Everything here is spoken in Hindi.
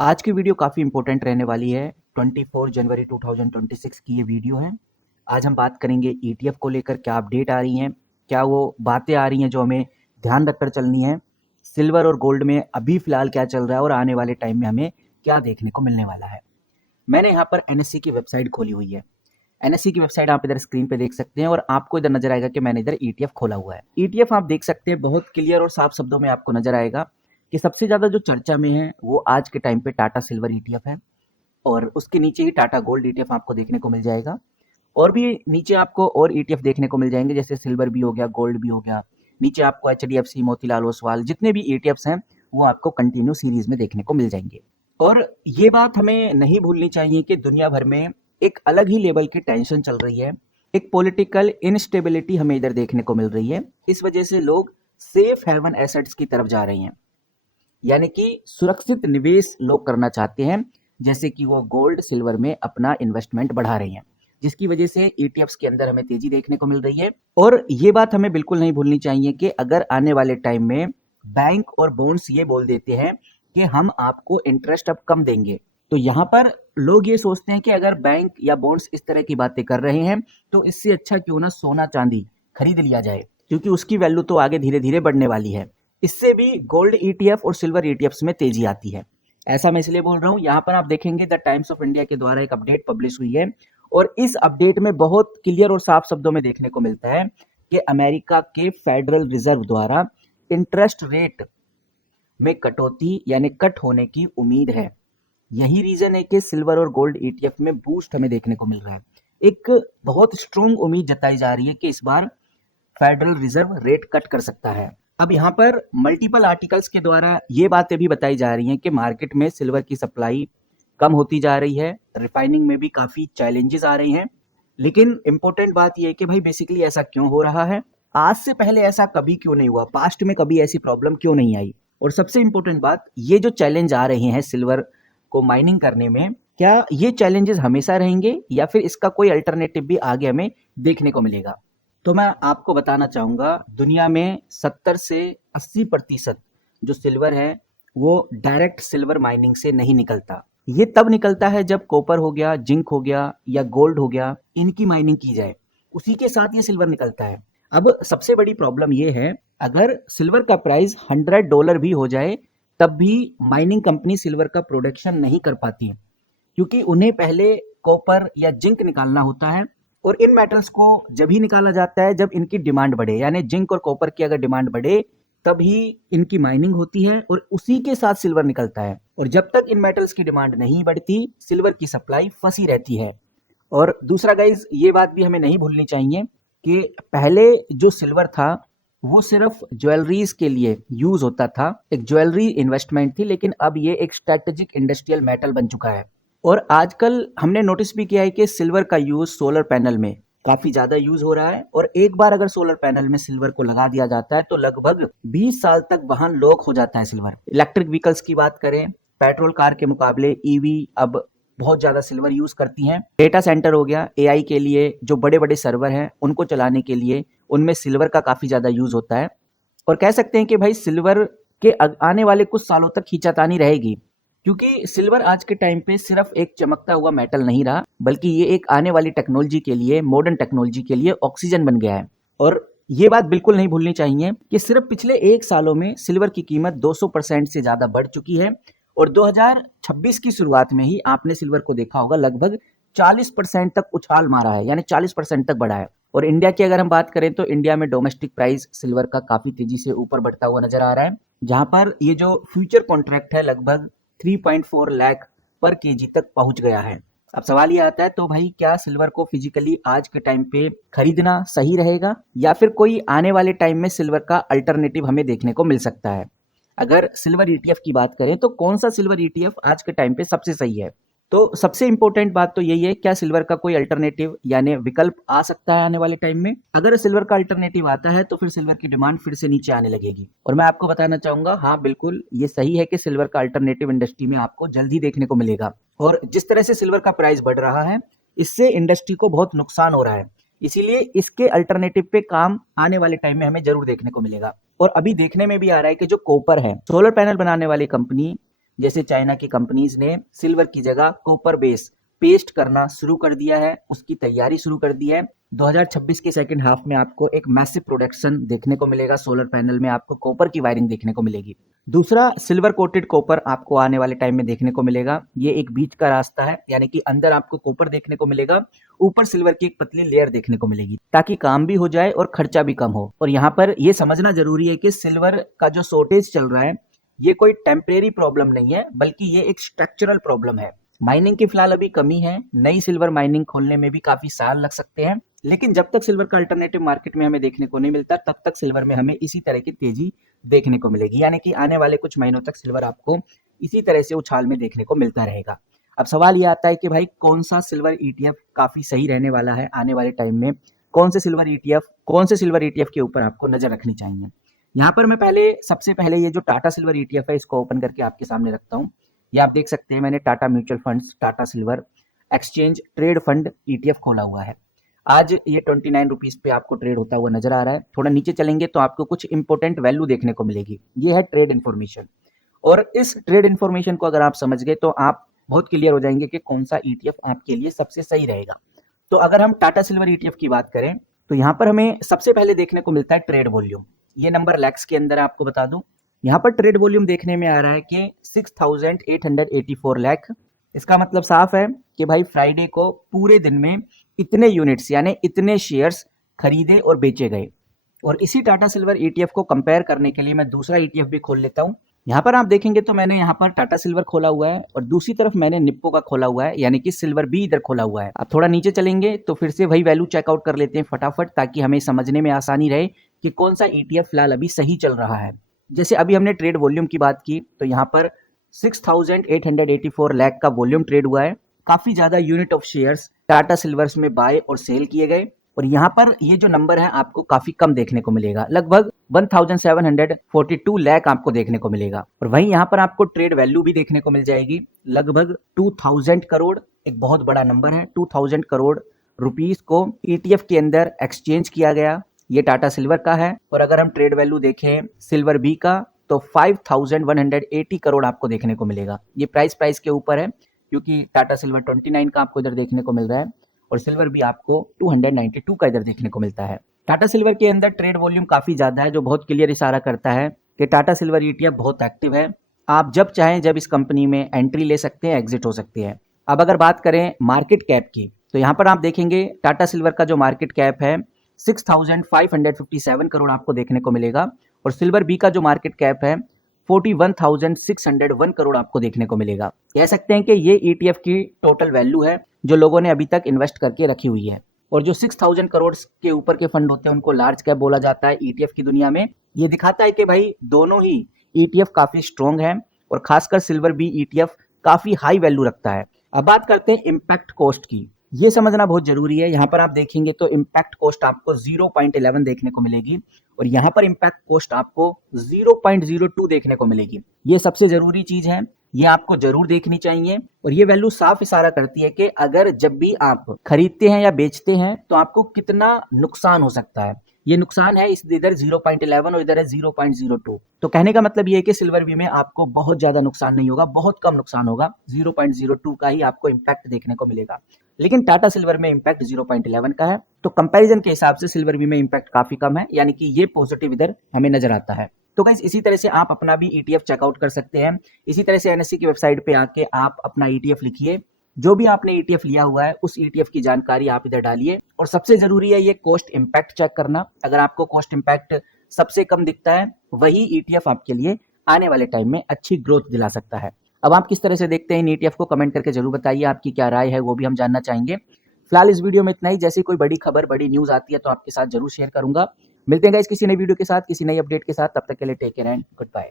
आज की वीडियो काफ़ी इंपॉर्टेंट रहने वाली है। 24 जनवरी 2026 की ये वीडियो है। आज हम बात करेंगे ईटीएफ को लेकर क्या अपडेट आ रही हैं, क्या वो बातें आ रही हैं जो हमें ध्यान रखकर चलनी है, सिल्वर और गोल्ड में अभी फ़िलहाल क्या चल रहा है और आने वाले टाइम में हमें क्या देखने को मिलने वाला है। मैंने यहाँ पर एनएससी की वेबसाइट खोली हुई है। एनएससी की वेबसाइट आप इधर स्क्रीन पे देख सकते हैं और आपको इधर नजर आएगा कि मैंने इधर ईटीएफ खोला हुआ है। ईटीएफ आप देख सकते हैं बहुत क्लियर और साफ शब्दों में आपको नजर आएगा कि सबसे ज्यादा जो चर्चा में है वो आज के टाइम पे टाटा सिल्वर ईटीएफ है और उसके नीचे ही टाटा गोल्ड ईटीएफ आपको देखने को मिल जाएगा। और भी नीचे आपको और ईटीएफ देखने को मिल जाएंगे, जैसे सिल्वर भी हो गया, गोल्ड भी हो गया। नीचे आपको एचडीएफसी, मोतीलाल ओसवाल, जितने भी ईटीएफ्स हैं वो आपको कंटिन्यू सीरीज में देखने को मिल जाएंगे। और ये बात हमें नहीं भूलनी चाहिए कि दुनिया भर में एक अलग ही लेवल की टेंशन चल रही है। एक पॉलिटिकल इनस्टेबिलिटी हमें इधर देखने को मिल रही है। इस वजह से लोग सेफ हेवन एसेट्स की तरफ जा रहे हैं, यानी कि सुरक्षित निवेश लोग करना चाहते हैं, जैसे कि वो गोल्ड सिल्वर में अपना इन्वेस्टमेंट बढ़ा रहे हैं, जिसकी वजह से ईटीएफ्स के अंदर हमें तेजी देखने को मिल रही है। और ये बात हमें बिल्कुल नहीं भूलनी चाहिए कि अगर आने वाले टाइम में बैंक और बॉन्ड्स ये बोल देते हैं कि हम आपको इंटरेस्ट अब कम देंगे, तो यहाँ पर लोग ये सोचते हैं कि अगर बैंक या बॉन्ड्स इस तरह की बातें कर रहे हैं तो इससे अच्छा क्यों ना सोना चांदी खरीद लिया जाए, क्योंकि उसकी वैल्यू तो आगे धीरे धीरे बढ़ने वाली है। इससे भी गोल्ड ईटीएफ और सिल्वर ईटीएफ्स में तेजी आती है। ऐसा मैं इसलिए बोल रहा हूँ, यहाँ पर आप देखेंगे द टाइम्स ऑफ इंडिया के द्वारा एक अपडेट पब्लिश हुई है और इस अपडेट में बहुत क्लियर और साफ शब्दों में देखने को मिलता है कि अमेरिका के फेडरल रिजर्व द्वारा इंटरेस्ट रेट में कटौती यानी कट होने की उम्मीद है। यही रीजन है कि सिल्वर और गोल्ड ईटीएफ में बूस्ट हमें देखने को मिल रहा है। एक बहुत स्ट्रॉन्ग उम्मीद जताई जा रही है कि इस बार फेडरल रिजर्व रेट कट कर सकता है। अब यहाँ पर मल्टीपल आर्टिकल्स के द्वारा ये बातें भी बताई जा रही हैं कि मार्केट में सिल्वर की सप्लाई कम होती जा रही है, रिफाइनिंग में भी काफ़ी चैलेंजेस आ रही हैं। लेकिन इंपॉर्टेंट बात यह है कि भाई बेसिकली ऐसा क्यों हो रहा है, आज से पहले ऐसा कभी क्यों नहीं हुआ, पास्ट में कभी ऐसी प्रॉब्लम क्यों नहीं आई। और सबसे इंपॉर्टेंट बात, ये जो चैलेंज आ रहे हैं सिल्वर को माइनिंग करने में, क्या ये चैलेंजेस हमेशा रहेंगे या फिर इसका कोई अल्टरनेटिव भी आगे हमें देखने को मिलेगा। तो मैं आपको बताना चाहूँगा, दुनिया में 70 से 80% जो सिल्वर है वो डायरेक्ट सिल्वर माइनिंग से नहीं निकलता। ये तब निकलता है जब कॉपर हो गया, जिंक हो गया या गोल्ड हो गया, इनकी माइनिंग की जाए, उसी के साथ ये सिल्वर निकलता है। अब सबसे बड़ी प्रॉब्लम ये है, अगर सिल्वर का प्राइस $100 भी हो जाए तब भी माइनिंग कंपनी सिल्वर का प्रोडक्शन नहीं कर पाती है, क्योंकि उन्हें पहले कॉपर या जिंक निकालना होता है और इन मेटल्स को जब ही निकाला जाता है जब इनकी डिमांड बढ़े, यानी जिंक और कॉपर की अगर डिमांड बढ़े तभी इनकी माइनिंग होती है और उसी के साथ सिल्वर निकलता है। और जब तक इन मेटल्स की डिमांड नहीं बढ़ती, सिल्वर की सप्लाई फंसी रहती है। और दूसरा गाइज, ये बात भी हमें नहीं भूलनी चाहिए कि पहले जो सिल्वर था वो सिर्फ ज्वेलरीज के लिए यूज होता था, एक ज्वेलरी इन्वेस्टमेंट थी, लेकिन अब ये एक स्ट्रेटेजिक इंडस्ट्रियल मेटल बन चुका है। और आजकल हमने नोटिस भी किया है कि सिल्वर का यूज सोलर पैनल में काफी ज्यादा यूज हो रहा है और एक बार अगर सोलर पैनल में सिल्वर को लगा दिया जाता है तो लगभग 20 साल तक वहां लॉक हो जाता है सिल्वर। इलेक्ट्रिक व्हीकल्स की बात करें, पेट्रोल कार के मुकाबले ईवी अब बहुत ज्यादा सिल्वर यूज करती हैं। डेटा सेंटर हो गया, एआई के लिए जो बड़े बड़े सर्वर हैं उनको चलाने के लिए उनमें सिल्वर का काफी ज्यादा यूज होता है। और कह सकते हैं कि भाई सिल्वर के आने वाले कुछ सालों तक खींचातानी रहेगी, क्योंकि सिल्वर आज के टाइम पे सिर्फ एक चमकता हुआ मेटल नहीं रहा, बल्कि ये एक आने वाली टेक्नोलॉजी के लिए, मॉडर्न टेक्नोलॉजी के लिए ऑक्सीजन बन गया है। और ये बात बिल्कुल नहीं भूलनी चाहिए कि सिर्फ पिछले 1 सालों में सिल्वर की कीमत 200% से ज्यादा बढ़ चुकी है और 2026 की शुरुआत में ही आपने सिल्वर को देखा होगा लगभग 40% तक उछाल मारा है, यानी 40% तक बढ़ा है। और इंडिया की अगर हम बात करें तो इंडिया में डोमेस्टिक प्राइस सिल्वर का काफी तेजी से ऊपर बढ़ता हुआ नजर आ रहा है, जहां पर ये जो फ्यूचर कॉन्ट्रैक्ट है लगभग 3.4 लाख पर केजी तक पहुंच गया है। अब सवाल ये आता है, तो भाई क्या सिल्वर को फिजिकली आज के टाइम पे खरीदना सही रहेगा या फिर कोई आने वाले टाइम में सिल्वर का अल्टरनेटिव हमें देखने को मिल सकता है। अगर सिल्वर ईटीएफ की बात करें तो कौन सा सिल्वर ईटीएफ आज के टाइम पे सबसे सही है, तो सबसे इंपॉर्टेंट बात तो यही है, क्या सिल्वर का कोई अल्टरनेटिव यानी विकल्प आ सकता है आने वाले टाइम में। अगर सिल्वर का अल्टरनेटिव आता है तो फिर सिल्वर की डिमांड फिर से नीचे आने लगेगी। और मैं आपको बताना चाहूंगा, हाँ बिल्कुल ये सही है कि सिल्वर का अल्टरनेटिव इंडस्ट्री में आपको जल्दी देखने को मिलेगा। और जिस तरह से सिल्वर का प्राइस बढ़ रहा है इससे इंडस्ट्री को बहुत नुकसान हो रहा है, इसीलिए इसके अल्टरनेटिव पे काम आने वाले टाइम में हमें जरूर देखने को मिलेगा। और अभी देखने में भी आ रहा है कि जो कॉपर है, सोलर पैनल बनाने वाली कंपनी जैसे चाइना की कंपनीज ने सिल्वर की जगह कॉपर बेस पेस्ट करना शुरू कर दिया है, उसकी तैयारी शुरू कर दी है। 2026 के सेकंड हाफ में आपको एक मैसिव प्रोडक्शन देखने को मिलेगा। सोलर पैनल में आपको कॉपर की वायरिंग देखने को मिलेगी। दूसरा, सिल्वर कोटेड कॉपर आपको आने वाले टाइम में देखने को मिलेगा। ये एक बीच का रास्ता है, यानी कि अंदर आपको कॉपर देखने को मिलेगा, ऊपर सिल्वर की एक पतली लेयर देखने को मिलेगी, ताकि काम भी हो जाए और खर्चा भी कम हो। और यहाँ पर ये समझना जरूरी है कि सिल्वर का जो शॉर्टेज चल रहा है ये कोई टेम्परेरी प्रॉब्लम नहीं है, बल्कि ये एक स्ट्रक्चरल प्रॉब्लम है। माइनिंग की फिलहाल अभी कमी है, नई सिल्वर माइनिंग खोलने में भी काफी साल लग सकते हैं, लेकिन जब तक सिल्वर का अल्टरनेटिव मार्केट में हमें देखने को नहीं मिलता तब तक सिल्वर में हमें इसी तरह की तेजी देखने को मिलेगी। यानी कि आने वाले कुछ महीनों तक सिल्वर आपको इसी तरह से उछाल में देखने को मिलता रहेगा। अब सवाल ये आता है कि भाई कौन सा सिल्वर ईटीएफ काफी सही रहने वाला है आने वाले टाइम में, कौन से सिल्वर ईटीएफ के ऊपर आपको नजर रखनी चाहिए। यहाँ पर मैं सबसे पहले ये जो टाटा सिल्वर ईटीएफ है इसको ओपन करके आपके सामने रखता हूँ। ये आप देख सकते हैं, मैंने Tata mutual funds Tata silver exchange trade fund ETF खोला हुआ है। आज ये 29 रुपीज पे आपको ट्रेड होता हुआ नजर आ रहा है। थोड़ा नीचे चलेंगे तो आपको कुछ इंपॉर्टेंट वैल्यू देखने को मिलेगी। ये है ट्रेड इन्फॉर्मेशन, और इस ट्रेड इन्फॉर्मेशन को अगर आप समझ गए तो आप बहुत क्लियर हो जाएंगे कि कौन सा ईटीएफ आपके लिए सबसे सही रहेगा। तो अगर हम टाटा सिल्वर ईटीएफ की बात करें तो यहाँ पर हमें सबसे पहले देखने को मिलता है ट्रेड वॉल्यूम। ये नंबर लैक्स के अंदर आपको बता दूं, यहाँ पर ट्रेड वॉल्यूम देखने में आ रहा है कि 6,884 लाख। इसका मतलब साफ है कि भाई फ्राइडे को पूरे दिन में इतने यूनिट्स यानी इतने शेयर्स खरीदे और बेचे गए। और इसी टाटा सिल्वर ईटीएफ को कंपेयर करने के लिए मैं दूसरा ईटीएफ भी खोल लेता हूँ। यहाँ पर आप देखेंगे तो मैंने यहाँ पर टाटा सिल्वर खोला हुआ है और दूसरी तरफ मैंने निप्पो का खोला हुआ है, यानी कि सिल्वर भी इधर खोला हुआ है। अब थोड़ा नीचे चलेंगे तो फिर से वही वैल्यू चेकआउट कर लेते हैं फटाफट, ताकि हमें समझने में आसानी रहे कि कौन सा ईटीएफ फिलहाल अभी सही चल रहा है। जैसे अभी हमने ट्रेड वॉल्यूम की बात की तो यहाँ पर 6,884 लाख का वॉल्यूम ट्रेड हुआ है। काफी ज्यादा unit of shares Tata silvers में बाय और सेल किए गए, और यहाँ पर ये जो नंबर है आपको काफी कम देखने को मिलेगा, लगभग 1,742 लाख आपको देखने को मिलेगा। और वहीं यहाँ पर आपको ट्रेड वैल्यू भी देखने को मिल जाएगी, लगभग 2,000 करोड़। एक बहुत बड़ा नंबर है, 2,000 करोड़ रुपीस को ईटीएफ के अंदर एक्सचेंज किया गया। ये टाटा सिल्वर का है। और अगर हम ट्रेड वैल्यू देखें सिल्वर बी का तो 5,180 करोड़ आपको देखने को मिलेगा। ये प्राइस के ऊपर है, क्योंकि टाटा सिल्वर 29 का आपको इधर देखने को मिल रहा है और सिल्वर भी आपको 292 का इधर देखने को मिलता है। टाटा सिल्वर के अंदर ट्रेड वॉल्यूम काफी ज्यादा है, जो बहुत क्लियर इशारा करता है कि टाटा सिल्वर ईटीएफ बहुत एक्टिव है। आप जब चाहें जब इस कंपनी में एंट्री ले सकते हैं, एग्जिट हो सकते हैं। अब अगर बात करें मार्केट कैप की तो यहाँ पर आप देखेंगे टाटा सिल्वर का जो मार्केट कैप है 6,557 करोड़ आपको देखने को मिलेगा, और सिल्वर बी का जो मार्केट कैप है 41,601 करोड़ आपको देखने को मिलेगा। कह सकते हैं कि ये ईटीएफ की टोटल वैल्यू है जो लोगों ने अभी तक इन्वेस्ट करके रखी हुई है। और जो 6,000 करोड़ के ऊपर के फंड होते हैं उनको लार्ज कैप बोला जाता है ईटीएफ की दुनिया में। ये दिखाता है कि भाई दोनों ही ईटीएफ काफी स्ट्रॉन्ग है, और खासकर सिल्वर बी ईटीएफ काफी हाई वैल्यू रखता है। अब बात करते हैं इम्पैक्ट कॉस्ट की। ये समझना बहुत जरूरी है। यहाँ पर आप देखेंगे तो इम्पैक्ट कॉस्ट आपको 0.11 देखने को मिलेगी, और यहाँ पर इम्पैक्ट कॉस्ट आपको 0.02 देखने को मिलेगी। ये सबसे जरूरी चीज है, ये आपको जरूर देखनी चाहिए। और ये वैल्यू साफ इशारा करती है कि अगर जब भी आप खरीदते हैं या बेचते हैं तो आपको कितना नुकसान हो सकता है। ये नुकसान है इस इधर 0.11 और इधर है 0.02। तो कहने का मतलब ये है कि सिल्वर बी में आपको बहुत ज्यादा नुकसान नहीं होगा, बहुत कम नुकसान होगा, 0.02 का ही आपको इम्पैक्ट देखने को मिलेगा। लेकिन टाटा सिल्वर में इम्पैक्ट 0.11 का है, तो कंपैरिजन के हिसाब से सिल्वर बी में इम्पैक्ट काफी कम है, यानी कि ये पॉजिटिव इधर हमें नजर आता है। तो गाइस इसी तरह से आप अपना भी ईटीएफ चेकआउट कर सकते हैं। इसी तरह से एनएससी की वेबसाइट पे आके आप अपना ईटीएफ लिखिए, जो भी आपने ईटीएफ लिया हुआ है उस ईटीएफ की जानकारी आप इधर डालिए। और सबसे जरूरी है ये कॉस्ट इम्पैक्ट चेक करना। अगर आपको कॉस्ट इम्पैक्ट सबसे कम दिखता है वही ईटीएफ आपके लिए आने वाले टाइम में अच्छी ग्रोथ दिला सकता है। अब आप किस तरह से देखते हैं इन ईटीएफ को कमेंट करके जरूर बताइए, आपकी क्या राय है वो भी हम जानना चाहेंगे। फिलहाल इस वीडियो में इतना ही। जैसी कोई बड़ी खबर बड़ी न्यूज आती है तो आपके साथ जरूर शेयर करूंगा। मिलते हैं गाइस किसी नई वीडियो के साथ, किसी नई अपडेट के साथ। तब तक के लिए take care and good bye.